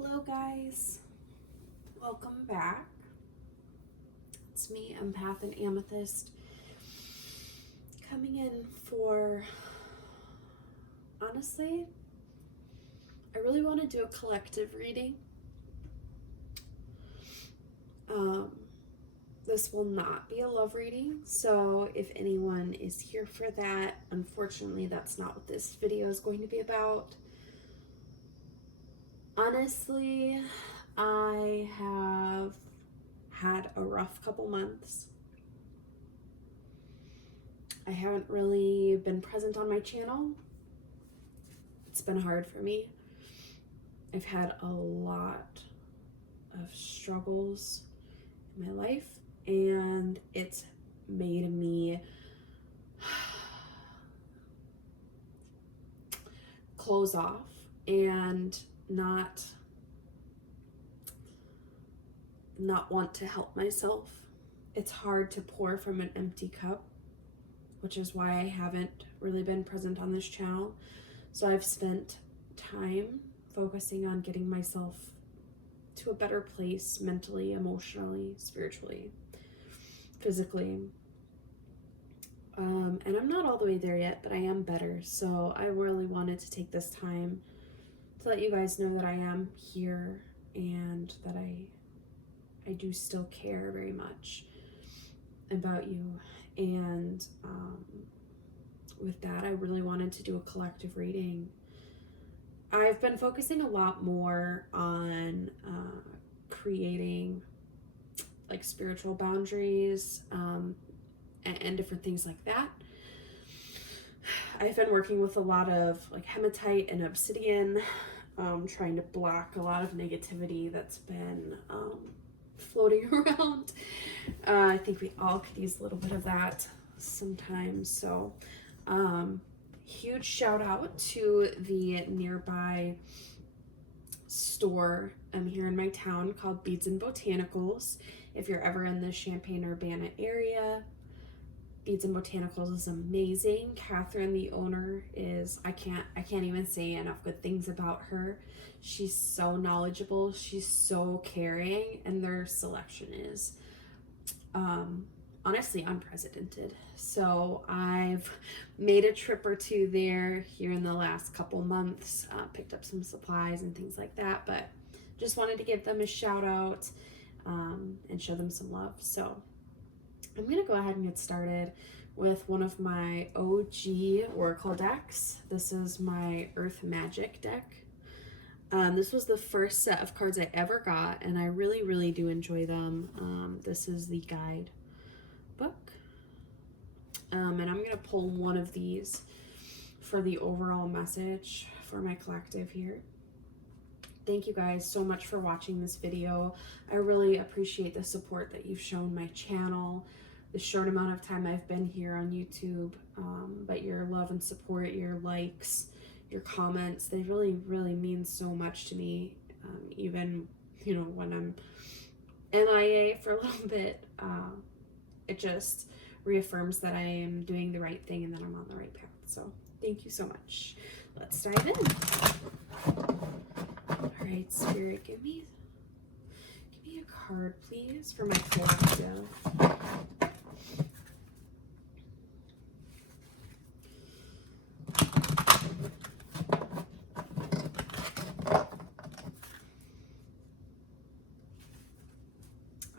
Hello guys, welcome back. It's me, Empath and Amethyst, coming in for, honestly, I really want to do a collective reading. This will not be a love reading, so if anyone is here for that, unfortunately that's not what this video is going to be about. Honestly, I have had a rough couple months. I haven't really been present on my channel. It's been hard for me. I've had a lot of struggles in my life, and it's made me close off and not want to help myself. It's hard to pour from an empty cup, which is why I haven't really been present on this channel. So I've spent time focusing on getting myself to a better place mentally, emotionally, spiritually, physically. And I'm not all the way there yet, but I am better. So I really wanted to take this time to let you guys know that I am here and that I do still care very much about you. And with that, I really wanted to do a collective reading. I've been focusing a lot more on creating like spiritual boundaries and different things like that. I've been working with a lot of like hematite and obsidian, trying to block a lot of negativity that's been floating around. I think we all could use a little bit of that sometimes. So huge shout out to the nearby store here in my town called Beads and Botanicals. If you're ever in the Champaign-Urbana area, Beads and Botanicals is amazing. Catherine, the owner, is, I can't even say enough good things about her. She's so knowledgeable, she's so caring, and their selection is honestly unprecedented. So I've made a trip or two there here in the last couple months, picked up some supplies and things like that, but just wanted to give them a shout out and show them some love. So I'm going to go ahead and get started with one of my OG Oracle decks. This is my Earth Magic deck. This was the first set of cards I ever got, and I really do enjoy them. This is the guide book. And I'm going to pull one of these for the overall message for my collective here. Thank you guys so much for watching this video. I really appreciate the support that you've shown my channel, the short amount of time I've been here on YouTube, but your love and support, your likes, your comments, they really mean so much to me. Even, you know, when I'm MIA for a little bit, it just reaffirms that I am doing the right thing and that I'm on the right path. So thank you so much. Let's dive in. All right, Spirit, give me a card, please, for my collective.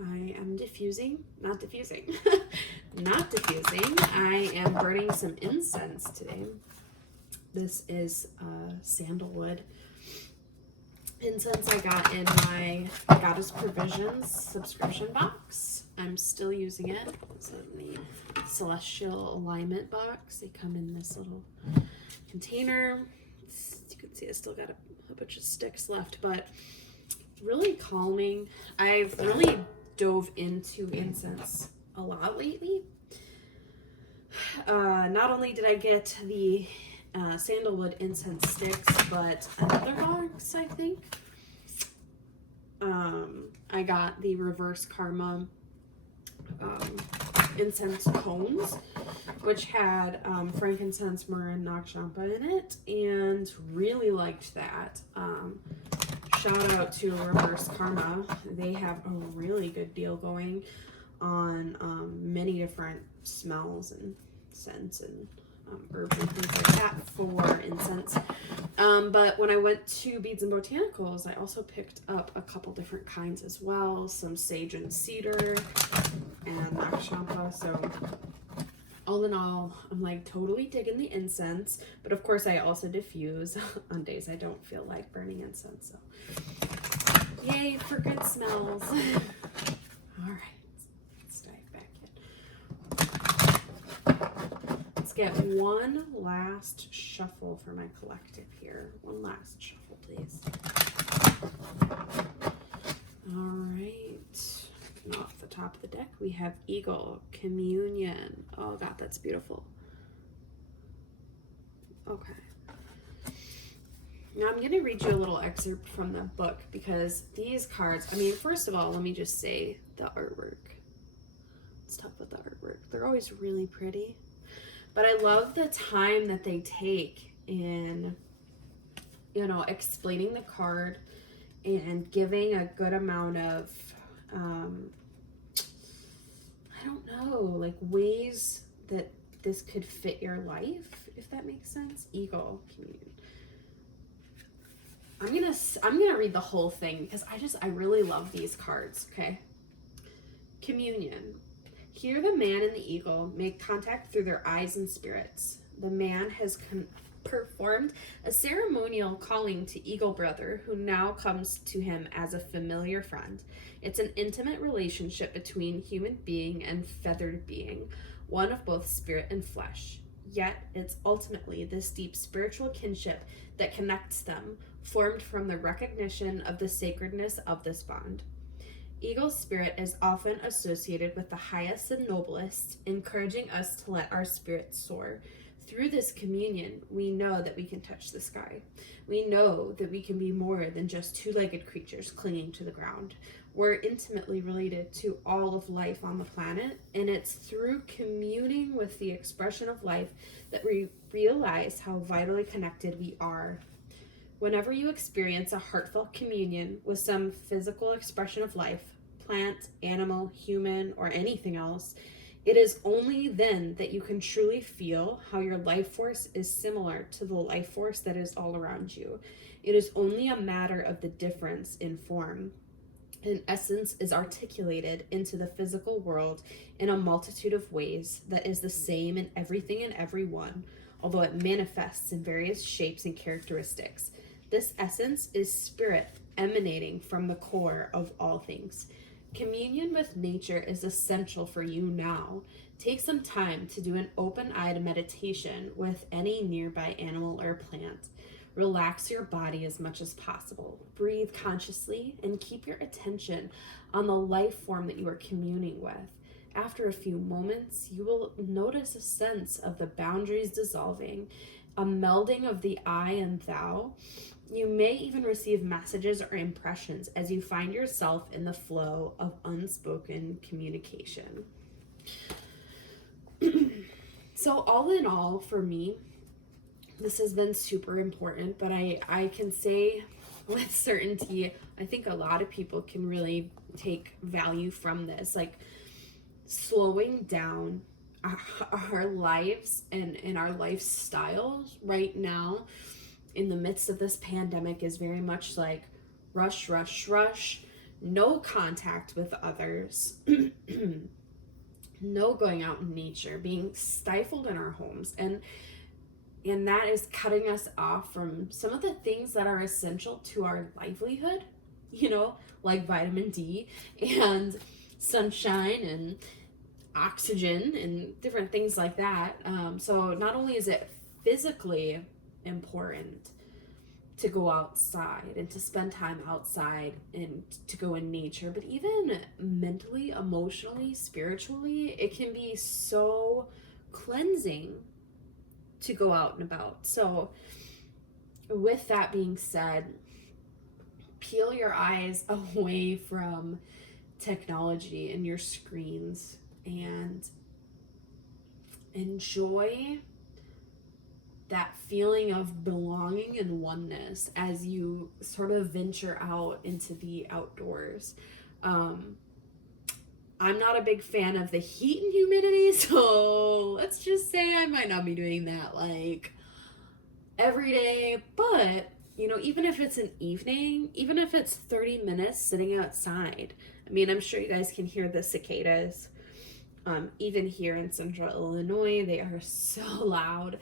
I am not diffusing. I am burning some incense today. This is sandalwood incense I got in my Goddess Provisions subscription box. I'm still using it. It's in the Celestial Alignment box. They come in this little container. You can see I still got a bunch of sticks left, but really calming. I've really dove into incense a lot lately. Not only did I get the sandalwood incense sticks, but another box, I think. I got the Reverse Karma incense cones, which had frankincense, myrrh, and nakshapa in it, and really liked that. shout out to Reverse Karma. They have a really good deal going on many different smells and scents and herbs and things like that for incense. But when I went to Beads and Botanicals, I also picked up a couple different kinds as well. Some sage and cedar and Lakshmana. So all in all, I'm like totally digging the incense. But of course, I also diffuse on days I don't feel like burning incense. So yay for good smells. All right. Get one last shuffle for my collective here. One last shuffle, please. All right. And off the top of the deck, we have Eagle, Communion. Oh, God, that's beautiful. Okay. Now I'm going to read you a little excerpt from the book because these cards, I mean, first of all, let me just say the artwork. Let's talk about the artwork. They're always really pretty. But I love the time that they take in, you know, explaining the card and giving a good amount of, I don't know, like ways that this could fit your life, if that makes sense. Eagle, Communion. I'm gonna read the whole thing because I really love these cards. Okay. Communion. Here the man and the eagle make contact through their eyes and spirits. The man has performed a ceremonial calling to Eagle Brother, who now comes to him as a familiar friend. It's an intimate relationship between human being and feathered being, one of both spirit and flesh. Yet it's ultimately this deep spiritual kinship that connects them, formed from the recognition of the sacredness of this bond. Eagle's spirit is often associated with the highest and noblest, encouraging us to let our spirit soar. Through this communion, we know that we can touch the sky. We know that we can be more than just two-legged creatures clinging to the ground. We're intimately related to all of life on the planet, and it's through communing with the expression of life that we realize how vitally connected we are. Whenever you experience a heartfelt communion with some physical expression of life, plant, animal, human, or anything else, it is only then that you can truly feel how your life force is similar to the life force that is all around you. It is only a matter of the difference in form. An essence is articulated into the physical world in a multitude of ways that is the same in everything and everyone, although it manifests in various shapes and characteristics. This essence is spirit emanating from the core of all things. Communion with nature is essential for you now. Take some time to do an open-eyed meditation with any nearby animal or plant. Relax your body as much as possible. Breathe consciously and keep your attention on the life form that you are communing with. After a few moments, you will notice a sense of the boundaries dissolving, a melding of the I and thou. You may even receive messages or impressions as you find yourself in the flow of unspoken communication. So all in all, for me, this has been super important, but I can say with certainty, I think a lot of people can really take value from this, like slowing down our lives and our lifestyles right now in the midst of this pandemic is very much like rush, rush, rush, no contact with others, no going out in nature, being stifled in our homes. And that is cutting us off from some of the things that are essential to our livelihood, you know, like vitamin D and sunshine and oxygen and different things like that. So not only is it physically important to go outside and to spend time outside and to go in nature, but even mentally, emotionally, spiritually, it can be so cleansing to go out and about. So with that being said, peel your eyes away from technology and your screens and enjoy that feeling of belonging and oneness as you sort of venture out into the outdoors. I'm not a big fan of the heat and humidity, so let's just say I might not be doing that like every day, but you know, even if it's an evening, even if it's 30 minutes sitting outside. I mean, I'm sure you guys can hear the cicadas. Even here in central Illinois, they are so loud.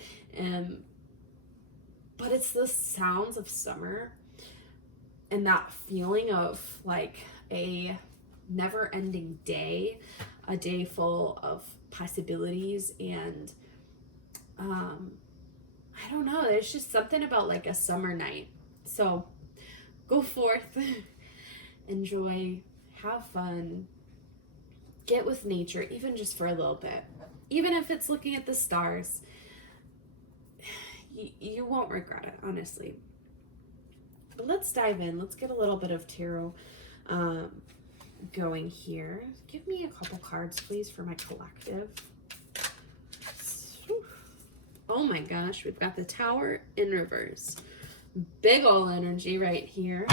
But it's the sounds of summer and that feeling of like a never ending day, a day full of possibilities. And I don't know, there's just something about like a summer night. So go forth, enjoy, have fun, get with nature, even just for a little bit. Even if it's looking at the stars, you won't regret it, honestly. But let's dive in. Let's get a little bit of tarot going here. Give me a couple cards, please, for my collective. Oh my gosh, we've got the Tower in reverse. Big ol' energy right here.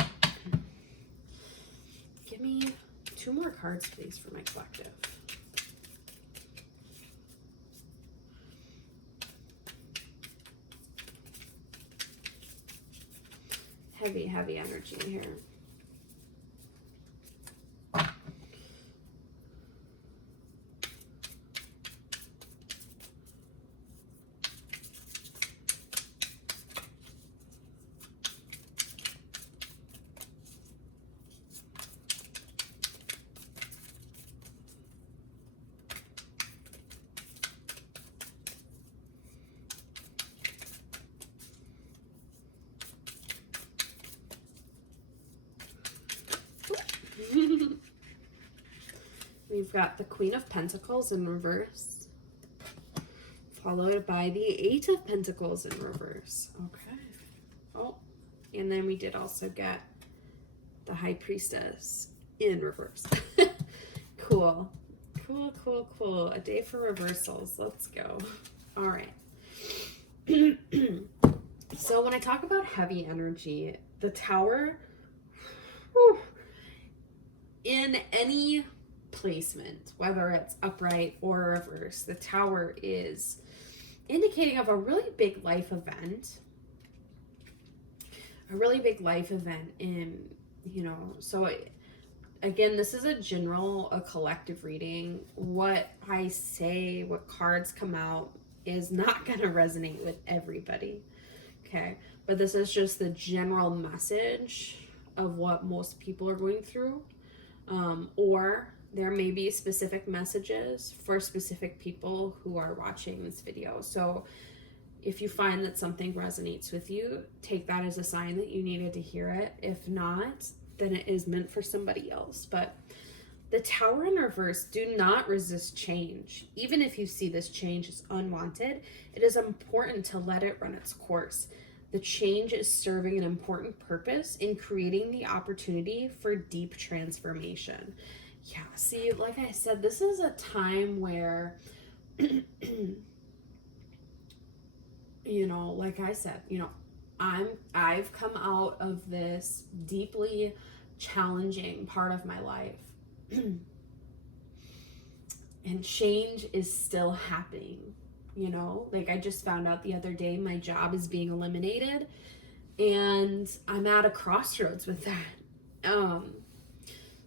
Give me 2 more cards, please, for my collective. Heavy, heavy energy here. We've got the Queen of Pentacles in reverse, followed by the 8 of Pentacles in reverse. Okay. Oh, and then we did also get the High Priestess in reverse. Cool. Cool, cool, cool. A day for reversals. Let's go. All right. So when I talk about heavy energy, the Tower, whew, in any placement, whether it's upright or reverse, the Tower is indicating of a really big life event. A really big life event in, you know, so again, this is a general, a collective reading. What I say, what cards come out is not going to resonate with everybody. Okay. But this is just the general message of what most people are going through. Or there may be specific messages for specific people who are watching this video. So if you find that something resonates with you, take that as a sign that you needed to hear it. If not, then it is meant for somebody else. But the Tower in reverse, do not resist change. Even if you see this change is unwanted, it is important to let it run its course. The change is serving an important purpose in creating the opportunity for deep transformation. Yeah, see, like I said, this is a time where, you know, like I said, you know, I've come out of this deeply challenging part of my life. And change is still happening, you know, like I just found out the other day my job is being eliminated and I'm at a crossroads with that.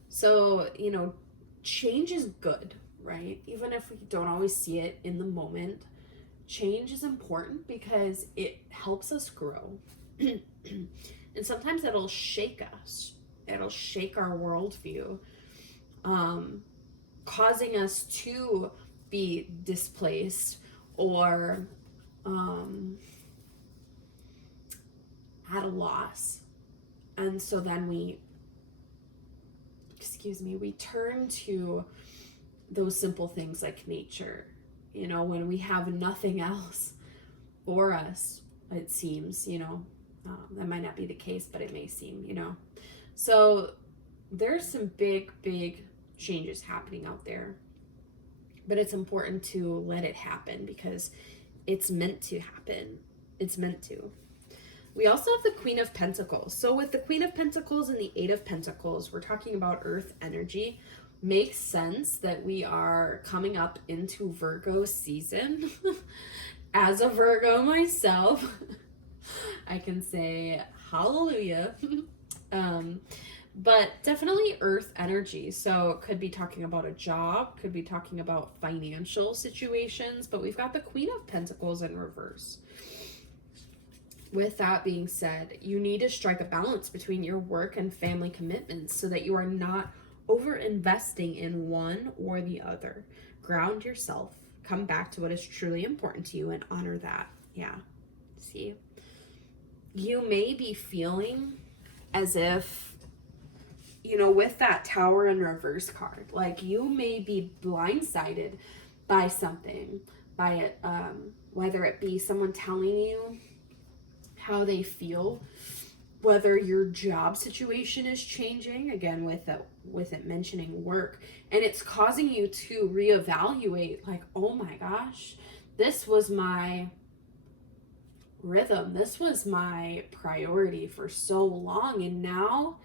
So, you know, change is good, right? Even if we don't always see it in the moment, change is important because it helps us grow. And sometimes it'll shake us. It'll shake our worldview, causing us to be displaced or at a loss. And so then we turn to those simple things like nature, you know, when we have nothing else for us, it seems, you know, that might not be the case, but it may seem, you know. So there's some big changes happening out there, but it's important to let it happen because it's meant to happen. it's meant to. We also have the Queen of Pentacles. So with the Queen of Pentacles and the Eight of Pentacles, we're talking about earth energy. Makes sense that we are coming up into Virgo season. As a Virgo myself, I can say hallelujah. But definitely earth energy. So it could be talking about a job, could be talking about financial situations, but we've got the Queen of Pentacles in reverse. With that being said, you need to strike a balance between your work and family commitments so that you are not over investing in one or the other. Ground yourself, come back to what is truly important to you and honor that. Yeah. See, you may be feeling as if, with that Tower in reverse card, like you may be blindsided by something, by it, whether it be someone telling you how they feel, whether your job situation is changing, again with it mentioning work, and it's causing you to reevaluate, like, oh my gosh, this was my rhythm, this was my priority for so long, and now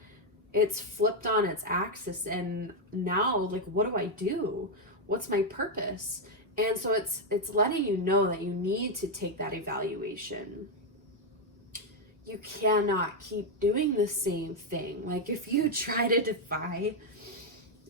it's flipped on its axis, and now, like, what do I do? What's my purpose? And so it's letting you know that you need to take that evaluation. You cannot keep doing the same thing. Like, if you try to defy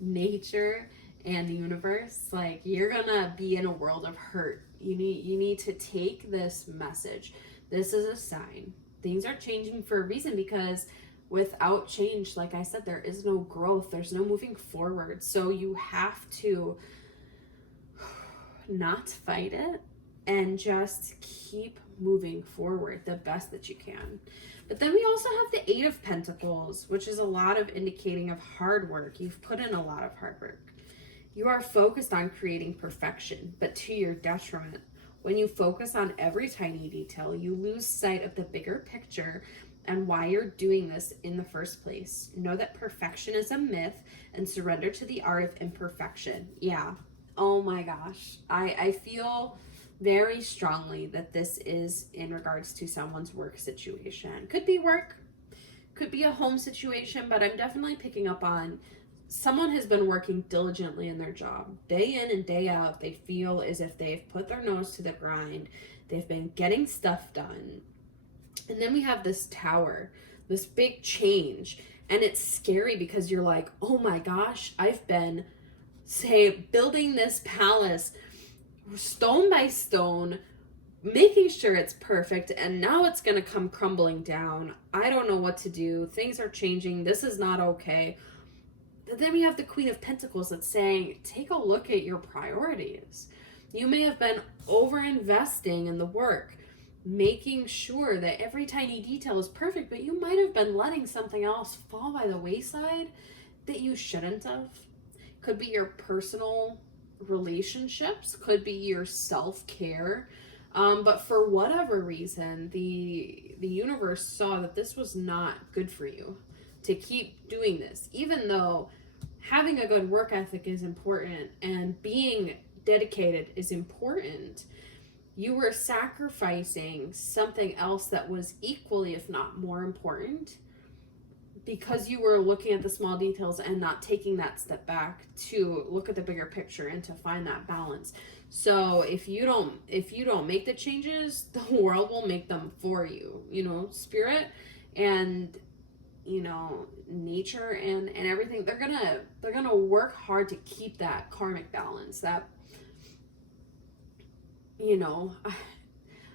nature and the universe, like, you're gonna be in a world of hurt. You need to take this message. This is a sign. Things are changing for a reason, because without change, like I said, there is no growth. There's no moving forward. So you have to not fight it and just keep moving forward the best that you can. But then we also have the Eight of Pentacles, which is a lot of indicating of hard work. You've put in a lot of hard work. You are focused on creating perfection, but to your detriment. When you focus on every tiny detail, you lose sight of the bigger picture and why you're doing this in the first place. Know that perfection is a myth and surrender to the art of imperfection. Yeah. Oh my gosh. I feel very strongly that this is in regards to someone's work situation. Could be work, could be a home situation, but I'm definitely picking up on someone has been working diligently in their job. Day in and day out, they feel as if they've put their nose to the grind. They've been getting stuff done. And then we have this Tower, this big change. And it's scary because you're like, oh my gosh, I've been, say, building this palace stone by stone, making sure it's perfect, and now it's going to come crumbling down. I don't know what to do. Things are changing. This is not okay. But then we have the Queen of Pentacles that's saying, take a look at your priorities. You may have been over-investing in the work, making sure that every tiny detail is perfect, but you might have been letting something else fall by the wayside that you shouldn't have. Could be your personal relationships, could be your self-care, but for whatever reason, the universe saw that this was not good for you to keep doing this, even though having a good work ethic is important and being dedicated is important. You were sacrificing something else that was equally, if not more important, because you were looking at the small details and not taking that step back to look at the bigger picture and to find that balance. So if you don't make the changes, the world will make them for you. Spirit and nature and everything, they're gonna work hard to keep that karmic balance. That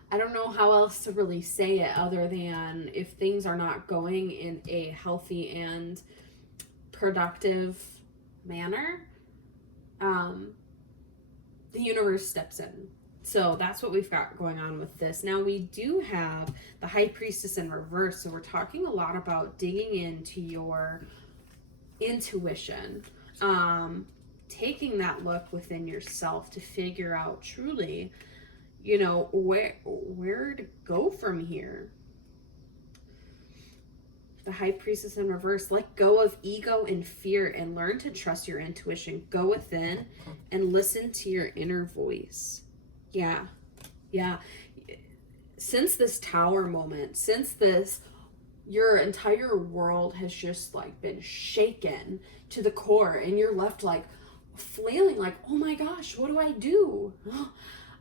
I don't know how else to really say it other than if things are not going in a healthy and productive manner, the universe steps in. So that's what we've got going on with this. Now we do have the High Priestess in reverse. So we're talking a lot about digging into your intuition, taking that look within yourself to figure out truly, where to go from here. The High Priestess in reverse. Let go of ego and fear and learn to trust your intuition. Go within and listen to your inner voice. Yeah. since this tower moment, since this, your entire world has just like been shaken to the core, and you're left like flailing like, oh my gosh, what do I do?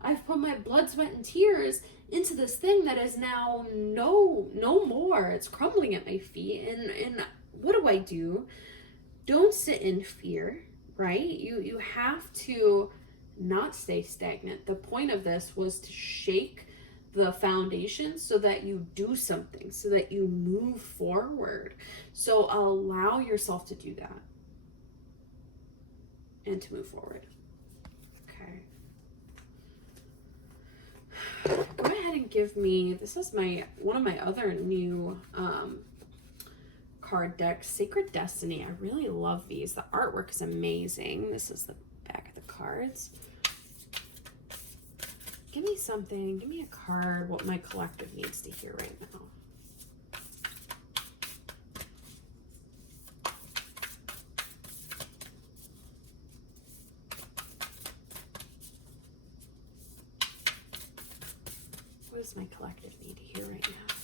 I've put my blood, sweat, and tears into this thing that is now no more. It's crumbling at my feet, and what do I do? Don't sit in fear, right? You have to not stay stagnant. The point of this was to shake the foundation so that you do something, so that you move forward. So allow yourself to do that and to move forward. Okay. Go ahead and give me, this is one of my other new card decks, Sacred Destiny. I really love these. The artwork is amazing. This is the back of the cards. Give me something. Give me a card. What my collective needs to hear right now. What does my collective need to hear right now?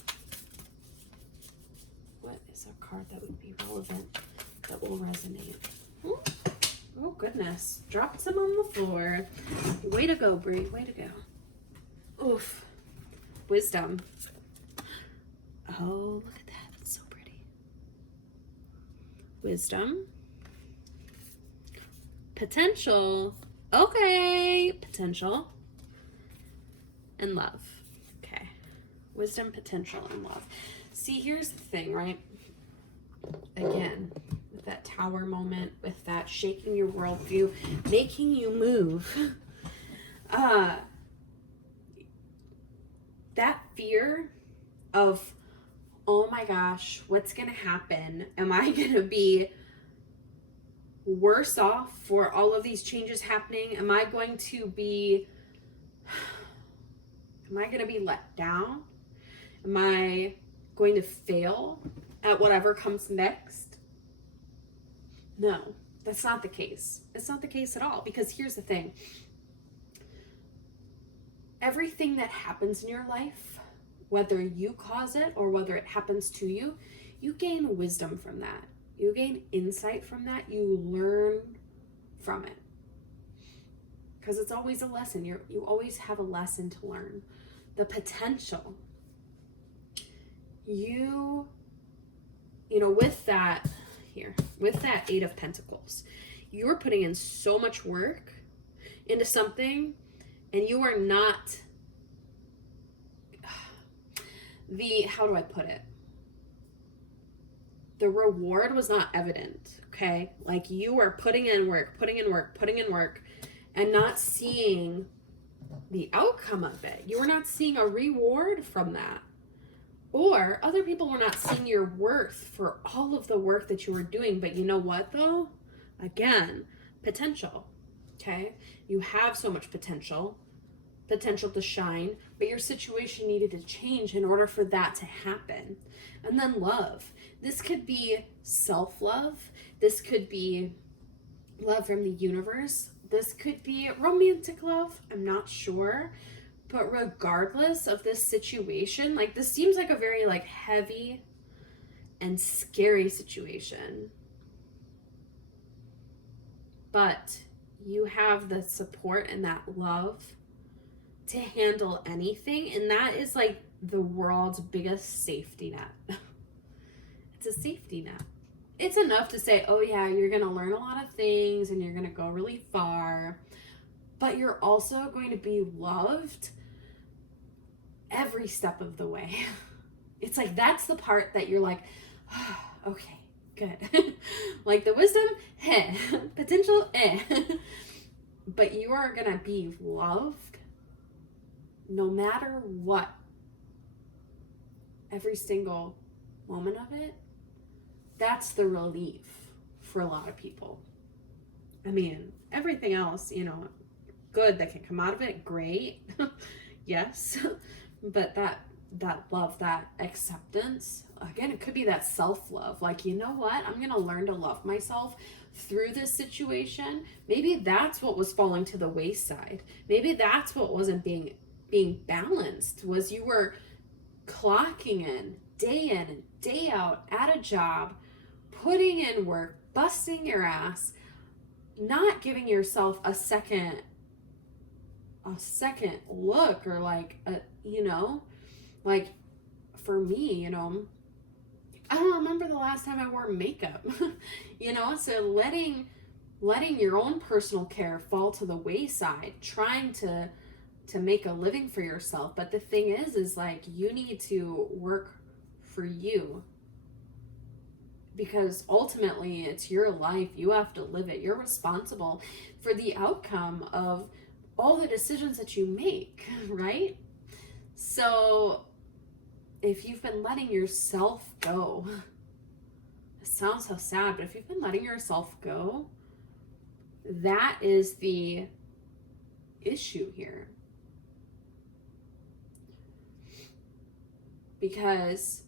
What is a card that would be relevant, that will resonate? Oh goodness. Dropped some on the floor. Way to go, Brie. Way to go. Oof. Wisdom. Oh, look at that. It's so pretty. Wisdom. Potential. Okay. Potential. And love. Okay. Wisdom, potential, and love. See, here's the thing, right? Again, with that tower moment, with that shaking your worldview, making you move. That fear of, oh my gosh, what's going to happen? Am I going to be worse off for all of these changes happening? Am I going to be let down? Am I going to fail at whatever comes next? No, that's not the case. It's not the case at all, because here's the thing. Everything that happens in your life, whether you cause it or whether it happens to you, you gain wisdom from that. You gain insight from that. You learn from it. Because it's always a lesson. You always have a lesson to learn. The potential. You know, with that Eight of Pentacles, you're putting in so much work into something, and you are not how do I put it? The reward was not evident, okay? Like, you are putting in work, and not seeing the outcome of it. You were not seeing a reward from that. Or other people were not seeing your worth for all of the work that you were doing. But you know what, though? Again, potential, okay? You have so much potential to shine, but your situation needed to change in order for that to happen. And then love. This could be self-love. This could be love from the universe. This could be romantic love. I'm not sure. But regardless of this situation, like, this seems like a very like heavy and scary situation. But you have the support and that love to handle anything, and that is like the world's biggest safety net. It's a safety net. It's enough to say, oh yeah, you're gonna learn a lot of things and you're gonna go really far, but you're also going to be loved every step of the way. It's like, that's the part that you're like, oh, okay, good. Like the wisdom, potential, but you are gonna be loved no matter what. Every single moment of it. That's the relief for a lot of people. I mean, everything else, you know, good that can come out of it, great. Yes. But that love, that acceptance, again, it could be that self-love. Like, you know what? I'm going to learn to love myself through this situation. Maybe that's what was falling to the wayside. Maybe that's what wasn't being being balanced, was you were clocking in and day out at a job, putting in work, busting your ass, not giving yourself a second look, or like a, like for me, I don't remember the last time I wore makeup. So letting your own personal care fall to the wayside, trying to make a living for yourself. But the thing is like, you need to work for you, because ultimately it's your life. You have to live it. You're responsible for the outcome of all the decisions that you make, right? So if you've been letting yourself go, it sounds so sad, but if you've been letting yourself go, that is the issue here. Because,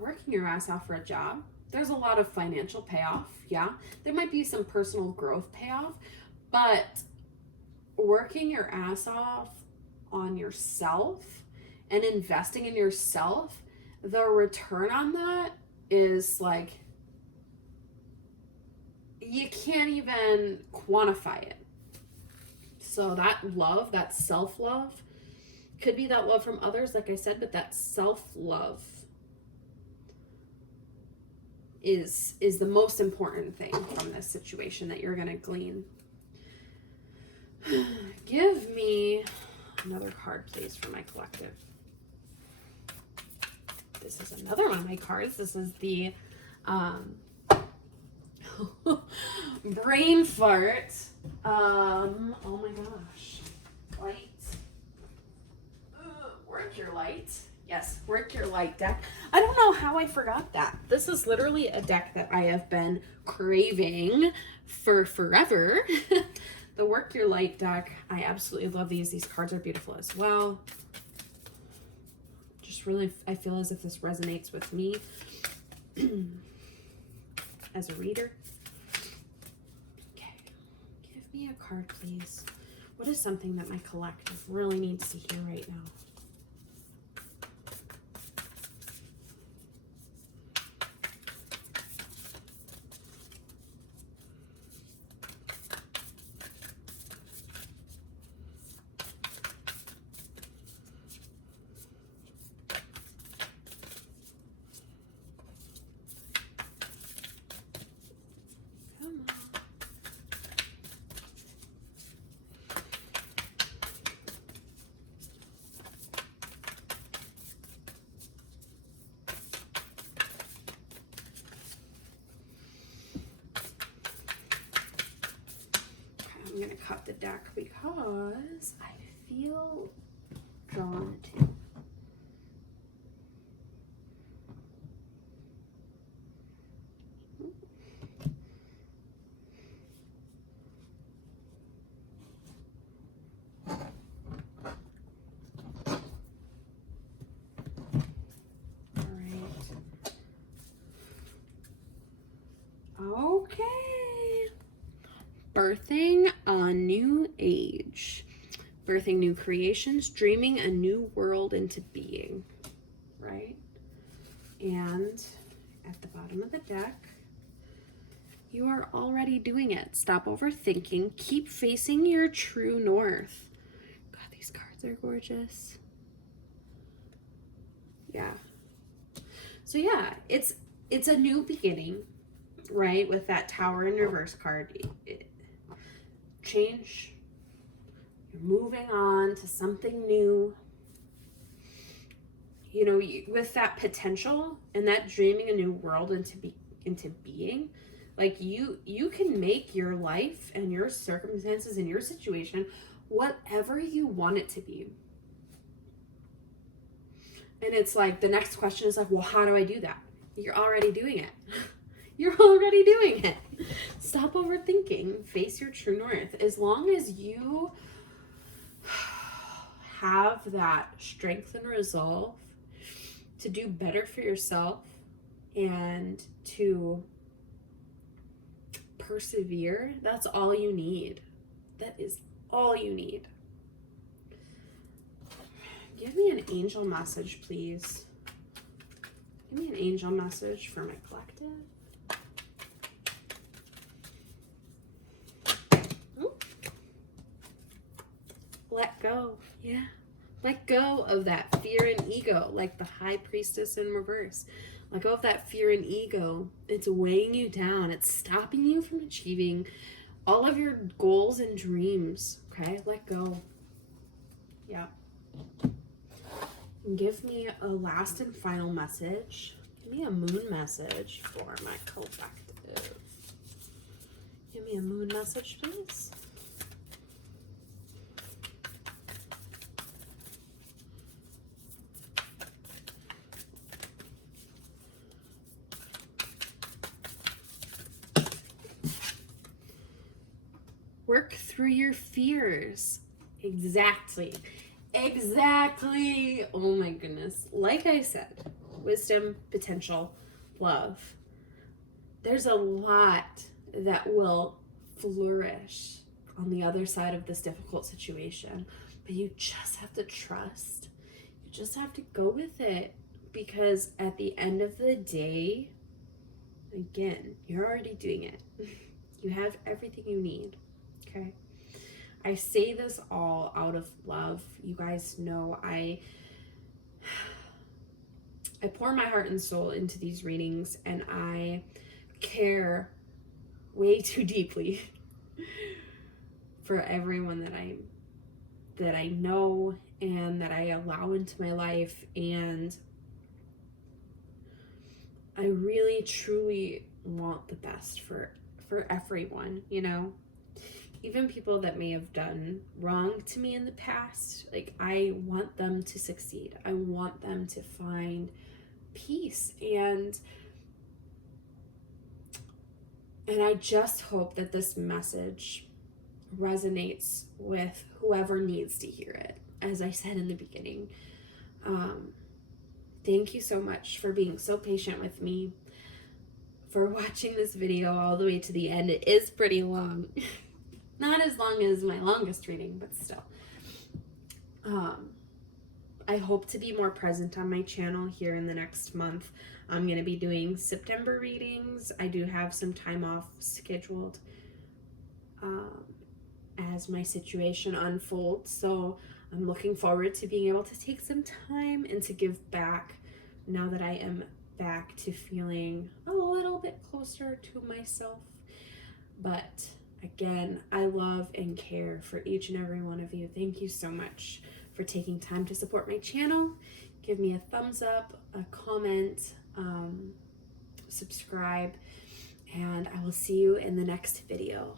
working your ass off for a job, there's a lot of financial payoff. Yeah. There might be some personal growth payoff, but working your ass off on yourself and investing in yourself, the return on that is like, you can't even quantify it. So that love, that self-love, could be that love from others, like I said, but that self-love is the most important thing from this situation that you're going to glean. Give me another card, please, for my collective. This is another one of my cards. This is the brain fart. Oh my gosh. Light. Work your light. Yes, work your light deck. I don't know how I forgot that. This is literally a deck that I have been craving for forever. The Work Your Light deck. I absolutely love these. These cards are beautiful as well. Just really, I feel as if this resonates with me as a reader. Okay, give me a card, please. What is something that my collective really needs to hear right now? I'm going to cut the deck because I feel drawn to. Okay. Birthing a new age. Birthing new creations, dreaming a new world into being. Right? And at the bottom of the deck, you are already doing it. Stop overthinking. Keep facing your true north. God, these cards are gorgeous. Yeah. So yeah, it's a new beginning, right? With that Tower in reverse card. Change. You're moving on to something new. You know, with that potential and that dreaming a new world into being, like you can make your life and your circumstances and your situation whatever you want it to be. And it's like, the next question is like, well, how do I do that? You're already doing it. You're already doing it. Stop overthinking. Face your true north. As long as you have that strength and resolve to do better for yourself and to persevere, that's all you need. That is all you need. Give me an angel message, please. Give me an angel message for my collective. Ooh. Let go. Yeah. Let go of that fear and ego, like the High Priestess in reverse. Let go of that fear and ego. It's weighing you down. It's stopping you from achieving all of your goals and dreams. Okay? Let go. Yeah. And give me a last and final message. Give me a moon message for my collective. Give me a moon message, please. Work through your fears. Exactly. Exactly. Oh my goodness. Like I said, wisdom, potential, love. There's a lot that will flourish on the other side of this difficult situation. But you just have to trust. You just have to go with it. Because at the end of the day, again, you're already doing it. You have everything you need. Okay? I say this all out of love. You guys know I pour my heart and soul into these readings, and I care way too deeply for everyone that I know and that I allow into my life. And I really truly want the best for everyone, you know? Even people that may have done wrong to me in the past, like, I want them to succeed. I want them to find peace. And I just hope that this message resonates with whoever needs to hear it. As I said in the beginning, thank you so much for being so patient with me, for watching this video all the way to the end. It is pretty long. Not as long as my longest reading, but still. I hope to be more present on my channel here in the next month. I'm going to be doing September readings. I do have some time off scheduled as my situation unfolds. So I'm looking forward to being able to take some time and to give back now that I am back to feeling a little bit closer to myself. But again, I love and care for each and every one of you. Thank you so much for taking time to support my channel. Give me a thumbs up, a comment, subscribe, and I will see you in the next video.